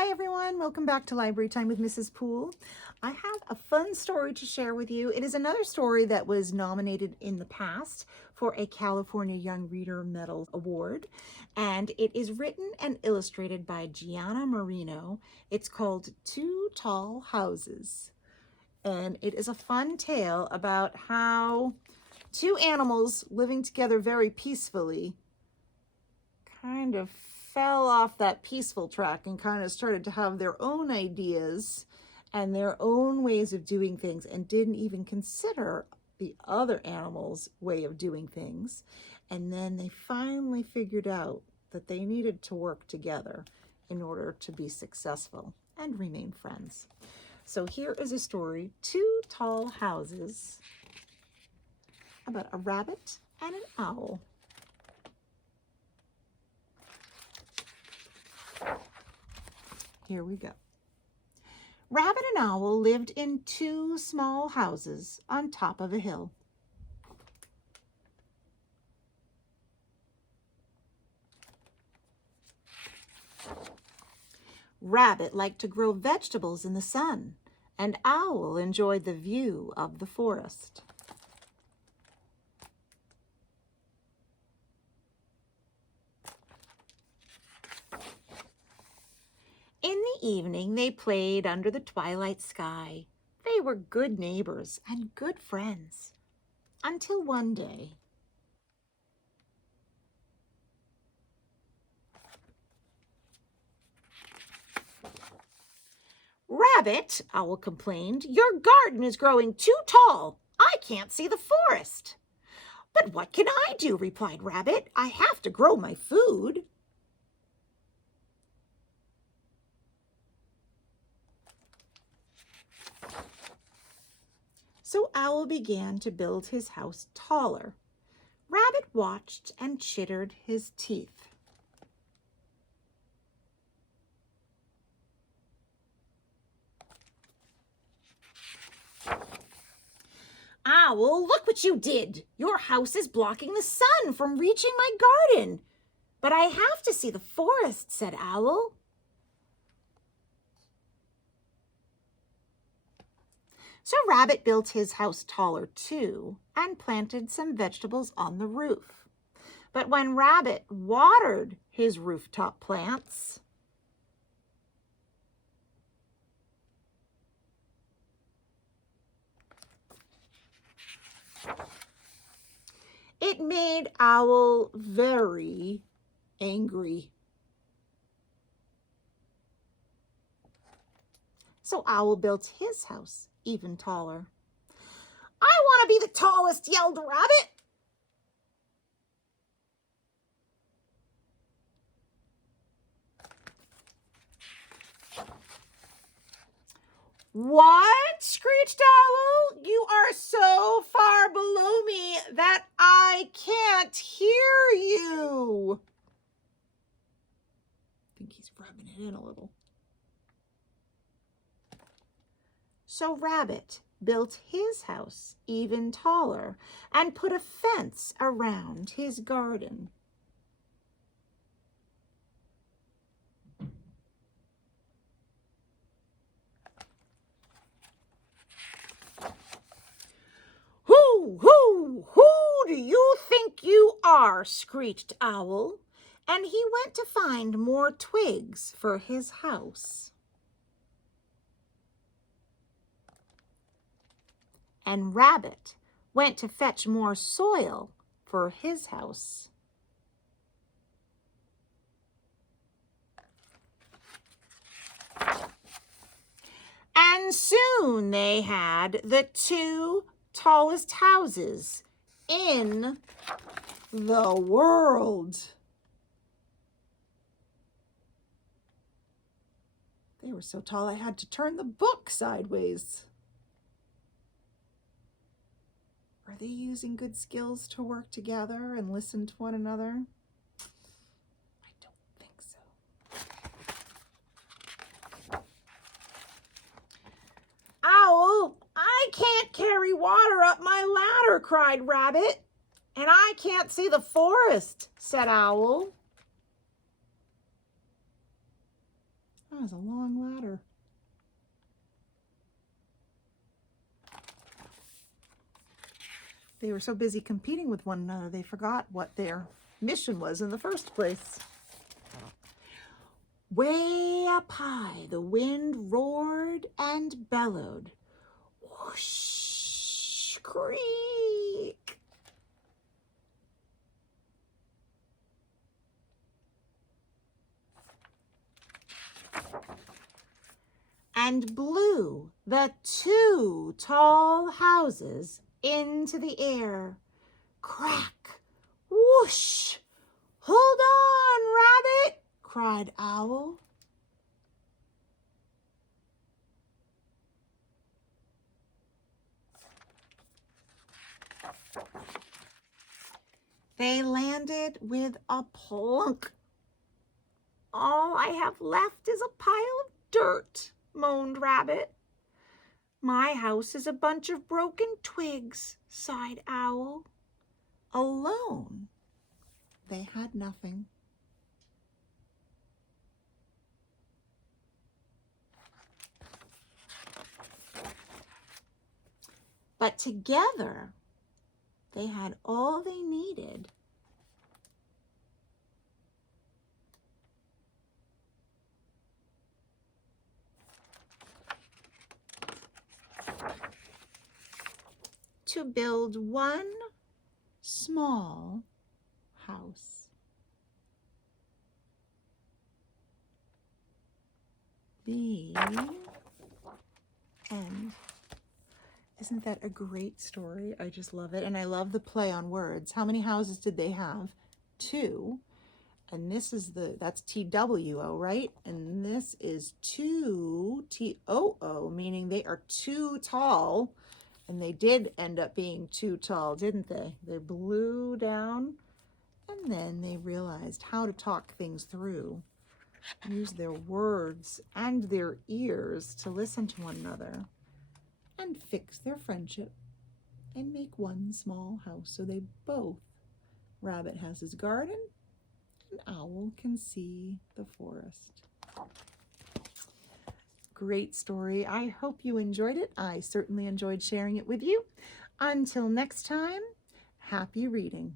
Hi everyone, welcome back to Library Time with Mrs. Poole. I have a fun story to share with you. It is another story that was nominated in the past for a California Young Reader Medal Award, and it is written and illustrated by Gianna Marino. It's called Two Tall Houses, and it is a fun tale about how two animals living together very peacefully kind of fell off that peaceful track and kind of started to have their own ideas and their own ways of doing things and didn't even consider the other animals' way of doing things. And then they finally figured out that they needed to work together in order to be successful and remain friends. So here is a story, Two Tall Houses, about a rabbit and an owl. Here we go. Rabbit and Owl lived in two small houses on top of a hill. Rabbit liked to grow vegetables in the sun, and Owl enjoyed the view of the forest. In the evening, they played under the twilight sky. They were good neighbors and good friends. Until one day, Rabbit, Owl complained, your garden is growing too tall. I can't see the forest. But what can I do? Replied Rabbit. I have to grow my food. So Owl began to build his house taller. Rabbit watched and chittered his teeth. Owl, look what you did. Your house is blocking the sun from reaching my garden. But I have to see the forest, said Owl. So Rabbit built his house taller too and planted some vegetables on the roof. But when Rabbit watered his rooftop plants, it made Owl very angry. So Owl built his house even taller. I want to be the tallest, yelled Rabbit. What? Screeched Owl. You are so far below me that I can't hear you. I think he's rubbing it in a little. So Rabbit built his house even taller and put a fence around his garden. Who do you think you are? Screeched Owl, and he went to find more twigs for his house. And Rabbit went to fetch more soil for his house. And soon they had the two tallest houses in the world. They were so tall I had to turn the book sideways. Are they using good skills to work together and listen to one another? I don't think so. Owl, I can't carry water up my ladder, cried Rabbit. And I can't see the forest, said Owl. That was a long ladder. They were so busy competing with one another, they forgot what their mission was in the first place. Way up high, the wind roared and bellowed. Whoosh, creak. And blew the 2 tall houses into the air. Crack, whoosh. Hold on, Rabbit, cried Owl. They landed with a plunk. All I have left is a pile of dirt, moaned Rabbit. My house is a bunch of broken twigs, sighed Owl. Alone, they had nothing. But together, they had all they needed. To build one small house. The end. Isn't that a great story? I just love it. And I love the play on words. How many houses did they have? 2. And this is that's TWO, right? And this is 2 TOO, meaning they are too tall. And they did end up being too tall, didn't they? They blew down, and then they realized how to talk things through. Use their words and their ears to listen to one another and fix their friendship and make one small house. So they both, Rabbit has his garden and Owl can see the forest. Great story. I hope you enjoyed it. I certainly enjoyed sharing it with you. Until next time, happy reading.